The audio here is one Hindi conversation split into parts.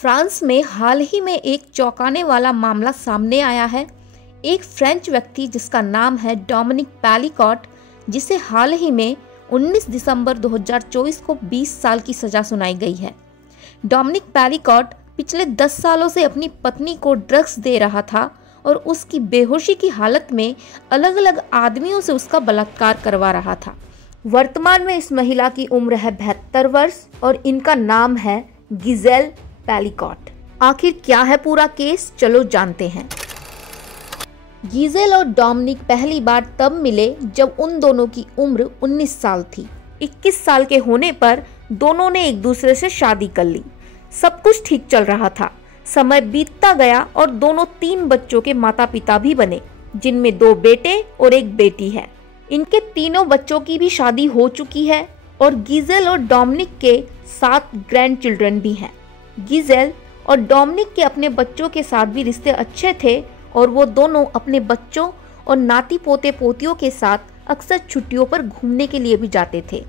फ्रांस में हाल ही में एक चौंकाने वाला मामला सामने आया है। एक फ्रेंच व्यक्ति जिसका नाम है डोमिनिक पेलिकॉट, जिसे हाल ही में 19 दिसंबर 2024 को 20 साल की सजा सुनाई गई है। डोमिनिक पेलिकॉट पिछले 10 सालों से अपनी पत्नी को ड्रग्स दे रहा था और उसकी बेहोशी की हालत में अलग अलग आदमियों से उसका बलात्कार करवा रहा था। वर्तमान में इस महिला की उम्र है 72 वर्ष और इनका नाम है गिजेल पेलिकॉट। आखिर क्या है पूरा केस, चलो जानते हैं। गिजेल और डोमिनिक पहली बार तब मिले जब उन दोनों की उम्र 19 साल थी। 21 साल के होने पर दोनों ने एक दूसरे से शादी कर ली। सब कुछ ठीक चल रहा था। समय बीतता गया और दोनों 3 बच्चों के माता पिता भी बने, जिनमें 2 बेटे और 1 बेटी है। इनके तीनों बच्चों की भी शादी हो चुकी है और गिजेल और डोमिनिक के 7 ग्रैंड चिल्ड्रन भी हैं। गिजेल और डोमिनिक के अपने बच्चों के साथ भी रिश्ते अच्छे थे और वो दोनों अपने बच्चों और नाती पोते पोतियों के साथ अक्सर छुट्टियों पर घूमने के लिए भी जाते थे।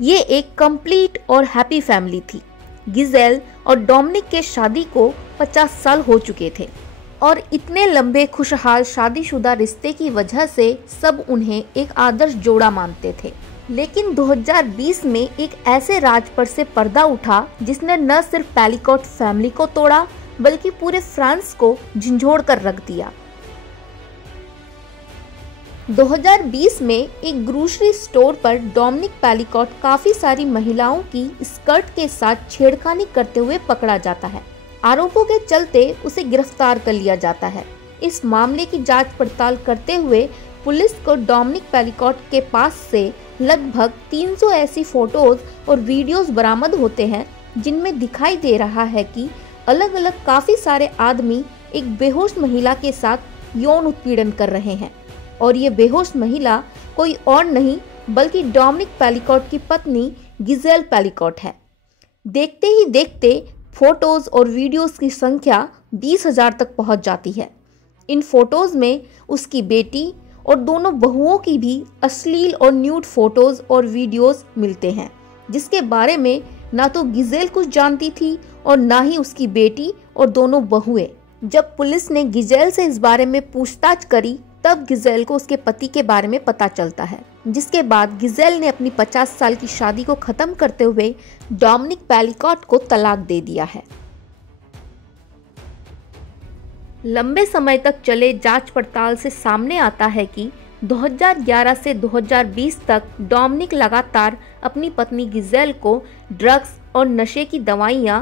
ये एक कंप्लीट और हैप्पी फैमिली थी। गिजेल और डोमिनिक के शादी को 50 साल हो चुके थे और इतने लंबे खुशहाल शादीशुदा रिश्ते की वजह से सब उन्हें एक आदर्श जोड़ा मानते थे। लेकिन 2020 में एक ऐसे राज पर से पर्दा उठा जिसने न सिर्फ पेलिकॉट फैमिली को तोड़ा बल्कि पूरे फ्रांस को झंझोड़ कर रख दिया। 2020 में एक ग्रोसरी स्टोर पर डोमिनिक पेलिकॉट काफी सारी महिलाओं की स्कर्ट के साथ छेड़खानी करते हुए पकड़ा जाता है। आरोपों के चलते उसे गिरफ्तार कर लिया जाता है। इस मामले की जांच पड़ताल करते हुए पुलिस को डोमिनिक पेलिकॉट के पास से लगभग 300 ऐसी फोटोज और वीडियोस बरामद होते हैं जिनमें दिखाई दे रहा है कि अलग अलग काफी सारे आदमी एक बेहोश महिला के साथ यौन उत्पीड़न कर रहे हैं और ये बेहोश महिला कोई और नहीं बल्कि डोमिनिक पेलिकॉट की पत्नी गिजेल पेलिकॉट है। देखते ही देखते फोटोज और वीडियोस की संख्या 20,000 तक पहुंच जाती है। इन फोटोज में उसकी बेटी और दोनों बहुओं की भी अश्लील और न्यूड फोटोज और वीडियोस मिलते हैं, जिसके बारे में ना तो गिजेल कुछ जानती थी और ना ही उसकी बेटी और दोनों बहुएं। जब पुलिस ने गिजेल से इस बारे में पूछताछ करी तब गिजेल को उसके पति के बारे में पता चलता है, जिसके बाद गिजेल ने अपनी 50 साल की शादी को खत्म करते हुए डोमिनिक पेलिकॉट को तलाक दे दिया है। लंबे समय तक चले जांच पड़ताल से सामने आता है कि 2011 से 2020 तक डोमिनिक लगातार अपनी पत्नी गिजेल को ड्रग्स और नशे की दवाइयां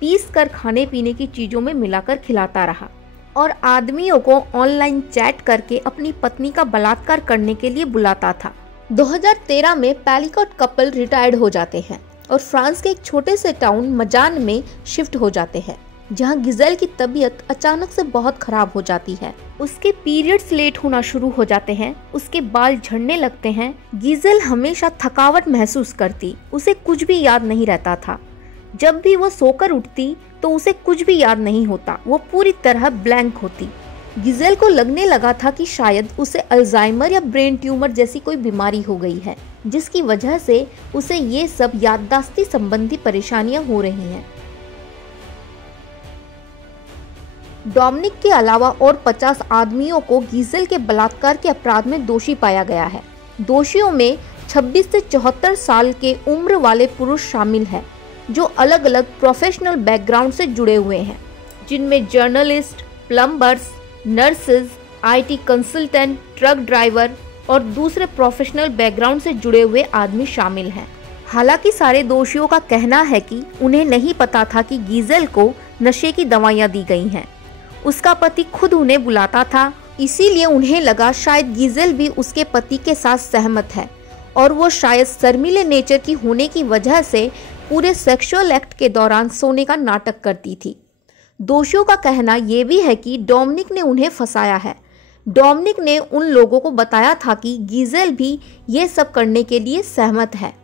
पीस कर खाने पीने की चीज़ों में मिलाकर खिलाता रहा और आदमियों को ऑनलाइन चैट करके अपनी पत्नी का बलात्कार करने के लिए बुलाता था। 2013 में पेलिकॉट कपल रिटायर्ड हो जाते हैं और फ्रांस के एक छोटे से टाउन मजान में शिफ्ट हो जाते हैं, जहां गिजेल की तबीयत अचानक से बहुत खराब हो जाती है। उसके पीरियड्स लेट होना शुरू हो जाते हैं, उसके बाल झड़ने लगते हैं। गिजेल हमेशा थकावट महसूस करती, उसे कुछ भी याद नहीं रहता था। जब भी वो सोकर उठती तो उसे कुछ भी याद नहीं होता, वो पूरी तरह ब्लैंक होती। गिजेल को लगने लगा था कि शायद उसे अल्जाइमर या ब्रेन ट्यूमर जैसी कोई बीमारी हो गई है, जिसकी वजह से उसे ये सब याददाश्ती संबंधी परेशानियां हो रही हैं। डोमिनिक के अलावा और 50 आदमियों को गिजेल के बलात्कार के अपराध में दोषी पाया गया है। दोषियों में 26 से 74 साल के उम्र वाले पुरुष शामिल हैं, जो अलग अलग प्रोफेशनल बैकग्राउंड से जुड़े हुए हैं, जिनमें journalist, plumbers, nurses, IT consultant, truck driver और दूसरे प्रोफेशनल बैकग्राउंड से जुड़े हुए आदमी शामिल हैं। हालांकि सारे दोषियों का कहना है कि उन्हें नहीं पता था कि गिजेल को नशे की दवाइयां दी गई हैं। उसका पति खुद उन्हें बुलाता था, इसीलिए उन्हें लगा शायद गिजेल भी उसके पति के साथ सहमत है और वो शायद शर्मीले नेचर की होने की वजह से पूरे सेक्सुअल एक्ट के दौरान सोने का नाटक करती थी। दोषियों का कहना यह भी है कि डोमिनिक ने उन्हें फंसाया है। डोमिनिक ने उन लोगों को बताया था कि गिजेल भी ये सब करने के लिए सहमत है,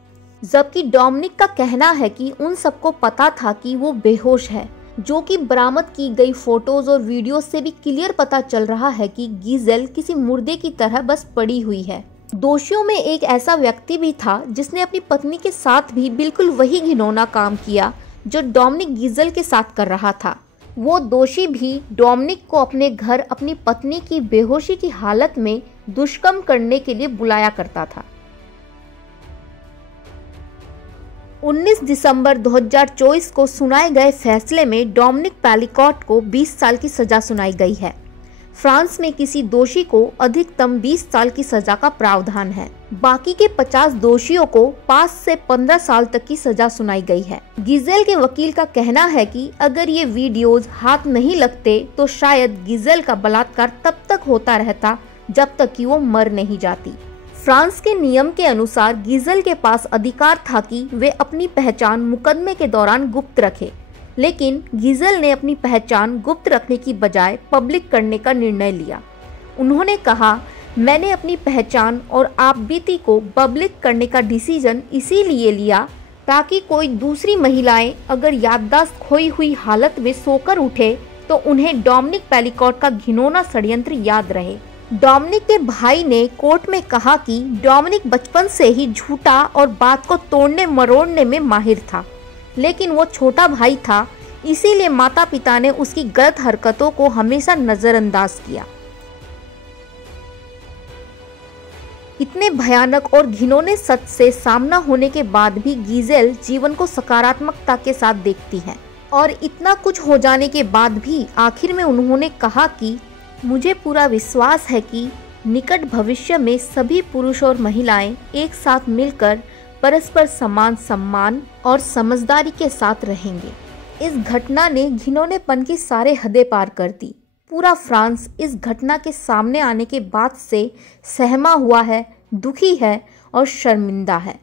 जबकि डोमिनिक का कहना है कि उन सबको पता था कि वो बेहोश है, जो कि बरामद की गई फोटोज और वीडियोस से भी क्लियर पता चल रहा है कि गिजेल किसी मुर्दे की तरह बस पड़ी हुई है। दोषियों में एक ऐसा व्यक्ति भी था जिसने अपनी पत्नी के साथ भी बिल्कुल वही घिनौना काम किया जो डोमिनिक गीज़ेल के साथ कर रहा था। वो दोषी भी डोमिनिक को अपने घर अपनी पत्नी की बेहोशी की हालत में दुष्कर्म करने के लिए बुलाया करता था। 19 दिसंबर 2024 को सुनाए गए फैसले में डोमिनिक पेलिकॉट को 20 साल की सजा सुनाई गई है। फ्रांस में किसी दोषी को अधिकतम 20 साल की सजा का प्रावधान है। बाकी के 50 दोषियों को 5 से 15 साल तक की सजा सुनाई गई है। गीज़ेल के वकील का कहना है कि अगर ये वीडियोस हाथ नहीं लगते तो शायद गीज़ेल का बलात्कार तब तक होता रहता जब तक कि वो मर नहीं जाती। फ्रांस के नियम के अनुसार गीज़ेल के पास अधिकार था कि वे अपनी पहचान मुकदमे के दौरान गुप्त रखे, लेकिन गीज़ेल ने अपनी पहचान गुप्त रखने की बजाय पब्लिक करने का निर्णय लिया। उन्होंने कहा, मैंने अपनी पहचान और आपबीती को पब्लिक करने का डिसीजन इसीलिए लिया ताकि कोई दूसरी महिलाएं अगर याददाश्त खोई हुई हालत में सोकर उठे तो उन्हें डोमिनिक पेलिकॉट का घिनौना षड्यंत्र याद रहे। डोमिनिक के भाई ने कोर्ट में कहा कि डोमिनिक बचपन से ही झूठा और बात को तोड़ने मरोड़ने में माहिर था, लेकिन वो छोटा भाई था, इसीलिए माता पिता ने उसकी गलत हरकतों को हमेशा नजरअंदाज किया। इतने भयानक और घिनौने सच से सामना होने के बाद भी गीज़ेल जीवन को सकारात्मकता के साथ देखती है और इतना कुछ हो जाने के बाद भी आखिर में उन्होंने कहा कि मुझे पूरा विश्वास है कि निकट भविष्य में सभी पुरुष और महिलाएं एक साथ मिलकर परस्पर समान सम्मान और समझदारी के साथ रहेंगे। इस घटना ने घिनौनेपन की सारे हदें पार कर दी। पूरा फ्रांस इस घटना के सामने आने के बाद से सहमा हुआ है, दुखी है और शर्मिंदा है।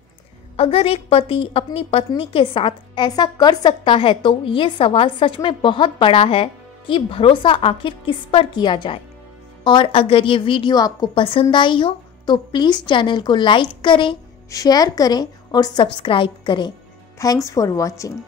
अगर एक पति अपनी पत्नी के साथ ऐसा कर सकता है तो ये सवाल सच में बहुत बड़ा है कि भरोसा आखिर किस पर किया जाए। और अगर ये वीडियो आपको पसंद आई हो तो प्लीज़ चैनल को लाइक करें, शेयर करें और सब्सक्राइब करें। Thanks for watching.